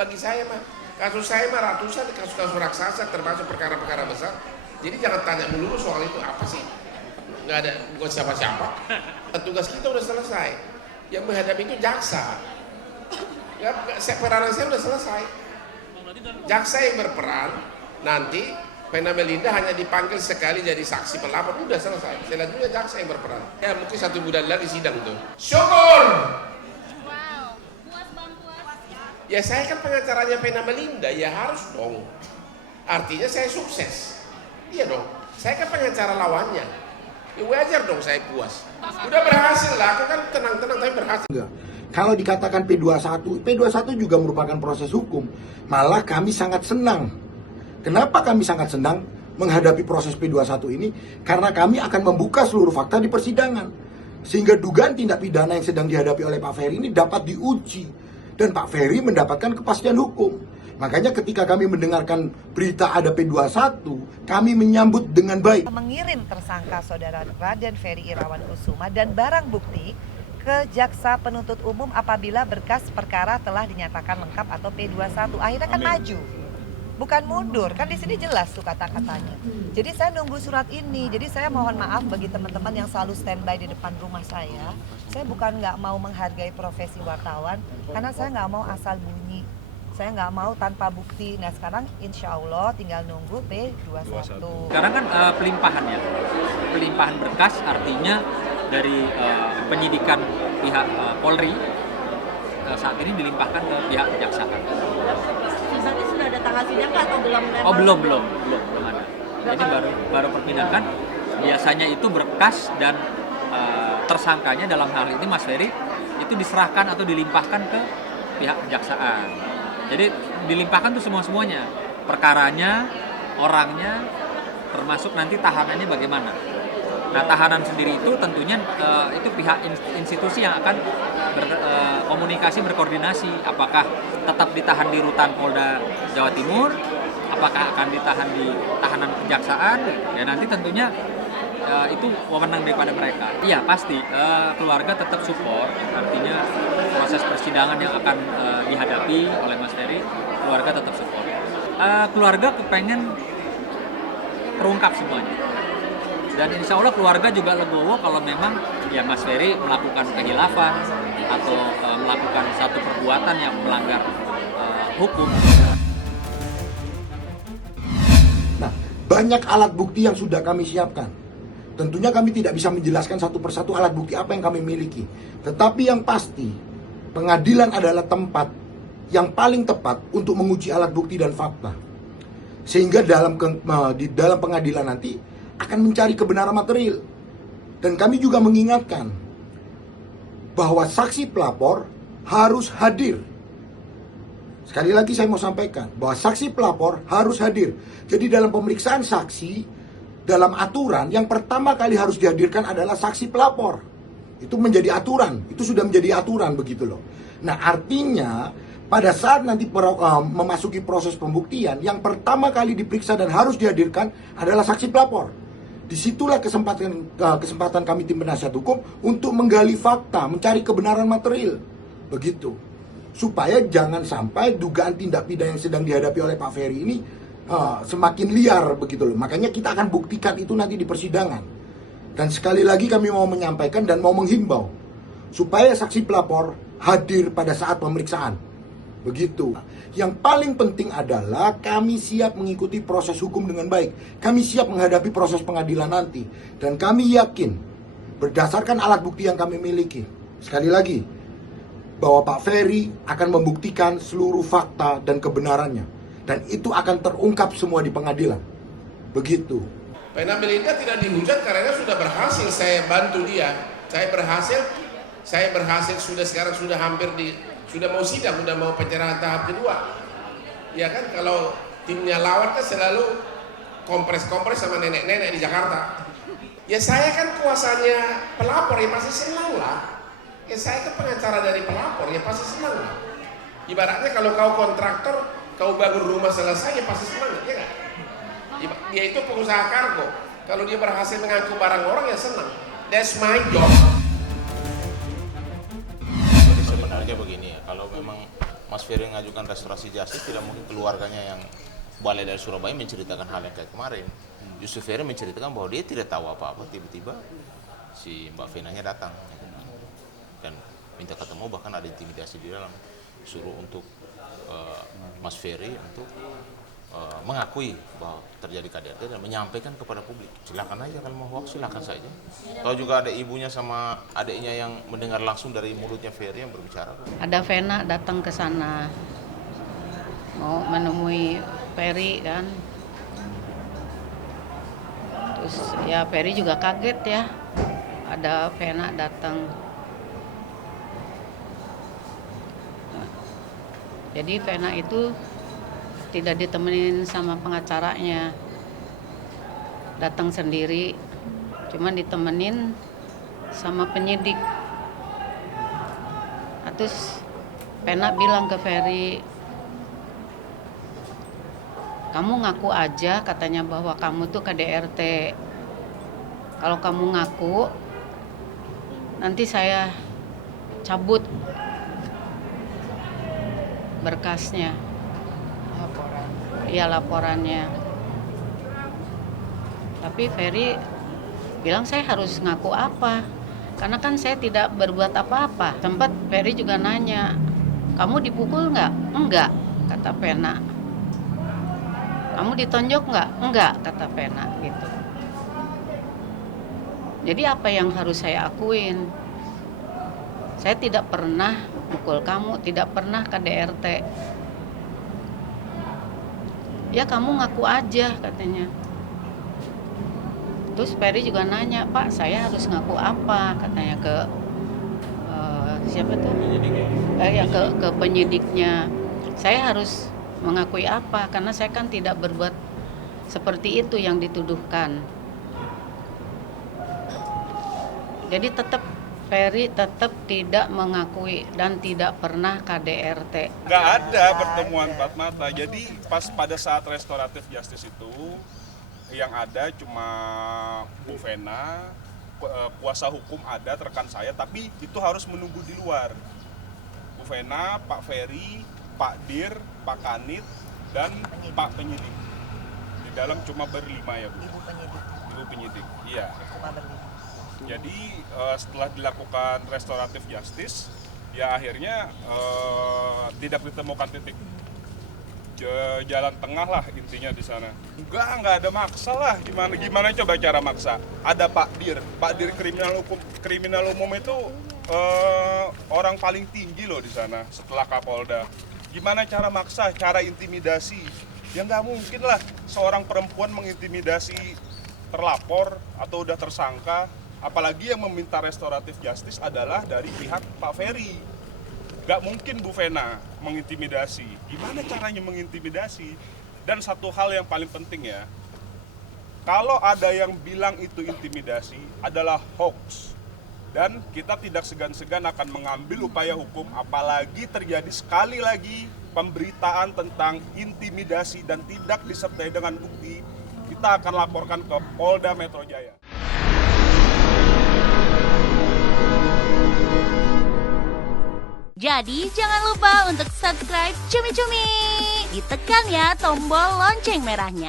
bagi saya mah. Kasus saya mah ratusan kasus-kasus raksasa termasuk perkara-perkara besar. Jadi jangan tanya melulu soal itu apa sih? Nggak ada, bukan siapa-siapa. Tugas kita udah selesai. Yang menghadapi itu jaksa. Ya, peranan saya udah selesai. Jaksa yang berperan nanti Vena Melinda hanya dipanggil sekali jadi saksi pelapor, udah selesai. Selanjutnya jaksa yang berperan. Ya mungkin 1 bulan lagi sidang tuh. Syukur. Wow, puas bang, puas. Ya saya kan pengacaranya Vena Melinda, ya harus dong. Artinya saya sukses. Iya dong. Saya kan pengacara lawannya. Ya wajar dong saya puas. Udah berhasil lah, aku kan tenang-tenang tapi berhasil. Enggak. Kalau dikatakan P21 juga merupakan proses hukum. Malah kami sangat senang. Kenapa kami sangat senang menghadapi proses P21 ini? Karena kami akan membuka seluruh fakta di persidangan. Sehingga dugaan tindak pidana yang sedang dihadapi oleh Pak Ferry ini dapat diuji. Dan Pak Ferry mendapatkan kepastian hukum. Makanya ketika kami mendengarkan berita ada P21, kami menyambut dengan baik. Mengirim tersangka saudara Raden Ferry Irawan Kusuma dan barang bukti ke Jaksa Penuntut Umum apabila berkas perkara telah dinyatakan lengkap atau P21. Akhirnya kan maju. Bukan mundur, kan di sini jelas tuh kata-katanya. Jadi saya nunggu surat ini, jadi saya mohon maaf bagi teman-teman yang selalu standby di depan rumah saya. Saya bukan nggak mau menghargai profesi wartawan, karena saya nggak mau asal bunyi. Saya nggak mau tanpa bukti. Nah sekarang insya Allah tinggal nunggu P21. Sekarang kan pelimpahan ya, pelimpahan berkas artinya dari penyidikan pihak Polri saat ini dilimpahkan ke pihak kejaksaan. Berarti sudah ada tanggal sidang atau belum? Oh belum ada. Ini baru perpindahan. Biasanya itu berkas dan tersangkanya dalam hal ini Mas Ferry itu diserahkan atau dilimpahkan ke pihak kejaksaan. Jadi dilimpahkan tuh semuanya, perkaranya, orangnya, termasuk nanti tahanannya bagaimana. Nah tahanan sendiri itu tentunya itu pihak institusi yang akan berkomunikasi, berkoordinasi. Apakah tetap ditahan di rutan Polda Jawa Timur, apakah akan ditahan di tahanan kejaksaan, ya nanti tentunya itu wewenang daripada mereka. Iya pasti keluarga tetap support, artinya proses persidangan yang akan dihadapi oleh Mas Ferry, keluarga tetap support. Keluarga kepengen terungkap semuanya. Dan insya Allah keluarga juga legowo kalau memang ya Mas Ferry melakukan kehilafan atau melakukan satu perbuatan yang melanggar hukum. Nah, banyak alat bukti yang sudah kami siapkan. Tentunya kami tidak bisa menjelaskan satu persatu alat bukti apa yang kami miliki. Tetapi yang pasti, pengadilan adalah tempat yang paling tepat untuk menguji alat bukti dan fakta. Sehingga di dalam pengadilan nanti akan mencari kebenaran material. Dan kami juga mengingatkan bahwa saksi pelapor harus hadir. Sekali lagi saya mau sampaikan bahwa saksi pelapor harus hadir. Jadi dalam pemeriksaan saksi, dalam aturan yang pertama kali harus dihadirkan adalah saksi pelapor. Itu menjadi aturan, itu sudah menjadi aturan begitu loh. Nah artinya pada saat nanti memasuki proses pembuktian, yang pertama kali diperiksa dan harus dihadirkan adalah saksi pelapor. Disitulah kesempatan kami tim penasihat hukum untuk menggali fakta, mencari kebenaran material. Begitu. Supaya jangan sampai dugaan tindak pidana yang sedang dihadapi oleh Pak Ferry ini semakin liar begitu loh. Makanya kita akan buktikan itu nanti di persidangan. Dan sekali lagi kami mau menyampaikan dan mau menghimbau supaya saksi pelapor hadir pada saat pemeriksaan. Begitu. Yang paling penting adalah kami siap mengikuti proses hukum dengan baik. Kami siap menghadapi proses pengadilan nanti. Dan kami yakin berdasarkan alat bukti yang kami miliki, sekali lagi, bahwa Pak Ferry akan membuktikan seluruh fakta dan kebenarannya. Dan itu akan terungkap semua di pengadilan. Begitu. Vena Melinda tidak dihujat karena sudah berhasil saya bantu dia. Saya berhasil sekarang sudah hampir sudah mau sidang, sudah mau penyerahan tahap kedua. Ya kan kalau timnya lawan kan selalu kompres-kompres sama nenek-nenek di Jakarta. Ya saya kan kuasanya pelapor, ya pasti senang lah. Ya saya kan pengacara dari pelapor, ya pasti senang lah. Ibaratnya kalau kau kontraktor, kau bangun rumah selesai, ya pasti senang, ya kan? Dia itu pengusaha kargo. Kalau dia berhasil mengangkut barang orang, ya senang. That's my job. Sebenarnya begini ya, kalau memang Mas Ferry mengajukan restorasi justice, tidak mungkin keluarganya yang balik dari Surabaya menceritakan hal yang kayak kemarin. Justru Ferry menceritakan bahwa dia tidak tahu apa-apa, tiba-tiba si Mbak Venanya datang dan minta ketemu, bahkan ada intimidasi di dalam, suruh untuk Mas Ferry untuk mengakui bahwa terjadi KDRT dan menyampaikan kepada publik. Silakan aja kalau mau hoax, silakan saja. Kalau juga ada ibunya sama adiknya yang mendengar langsung dari mulutnya Ferry yang berbicara. Ada Vena datang ke sana mau menemui Ferry kan. Terus ya Ferry juga kaget ya, ada Vena datang. Jadi Vena itu tidak ditemenin sama pengacaranya, datang sendiri, cuman ditemenin sama penyidik. Terus Vena bilang ke Ferry, kamu ngaku aja katanya bahwa kamu tuh KDRT. Kalau kamu ngaku, nanti saya cabut berkasnya. Iya, laporannya. Tapi Ferry bilang saya harus ngaku apa? Karena kan saya tidak berbuat apa-apa. Sempat Ferry juga nanya, kamu dipukul nggak? Enggak, kata Vena. Kamu ditonjok nggak? Enggak, kata Vena gitu. Jadi apa yang harus saya akuin? Saya tidak pernah mukul kamu, tidak pernah KDRT. Ya kamu ngaku aja katanya. Terus Ferry juga nanya, Pak saya harus ngaku apa? Katanya ke siapa tuh? Ke penyidiknya. Saya harus mengakui apa? Karena saya kan tidak berbuat seperti itu yang dituduhkan. Jadi Ferry tetap tidak mengakui dan tidak pernah KDRT. Nggak ada pertemuan empat mata. Jadi pas pada saat restoratif justice itu yang ada cuma Bu Vena, kuasa hukum ada, rekan saya, tapi itu harus menunggu di luar. Bu Vena, Pak Ferry, Pak Dir, Pak Kanit, dan Pak Penyidik. Di dalam cuma berlima ya Bu. Ibu penyidik, iya. Jadi setelah dilakukan restoratif justice, ya akhirnya tidak ditemukan titik jalan tengah lah intinya di sana. Nggak ada maksa lah. Gimana coba cara maksa? Ada Pak Dir kriminal umum itu orang paling tinggi loh di sana setelah Kapolda. Gimana cara maksa? Cara intimidasi? Ya nggak mungkin lah seorang perempuan mengintimidasi terlapor atau udah tersangka. Apalagi yang meminta restoratif justice adalah dari pihak Pak Ferry. Gak mungkin Bu Vena mengintimidasi. Gimana caranya mengintimidasi? Dan satu hal yang paling penting ya, kalau ada yang bilang itu intimidasi adalah hoax. Dan kita tidak segan-segan akan mengambil upaya hukum, apalagi terjadi sekali lagi pemberitaan tentang intimidasi dan tidak disertai dengan bukti, kita akan laporkan ke Polda Metro Jaya. Jadi jangan lupa untuk subscribe Cumi Cumi. Ditekan ya tombol lonceng merahnya.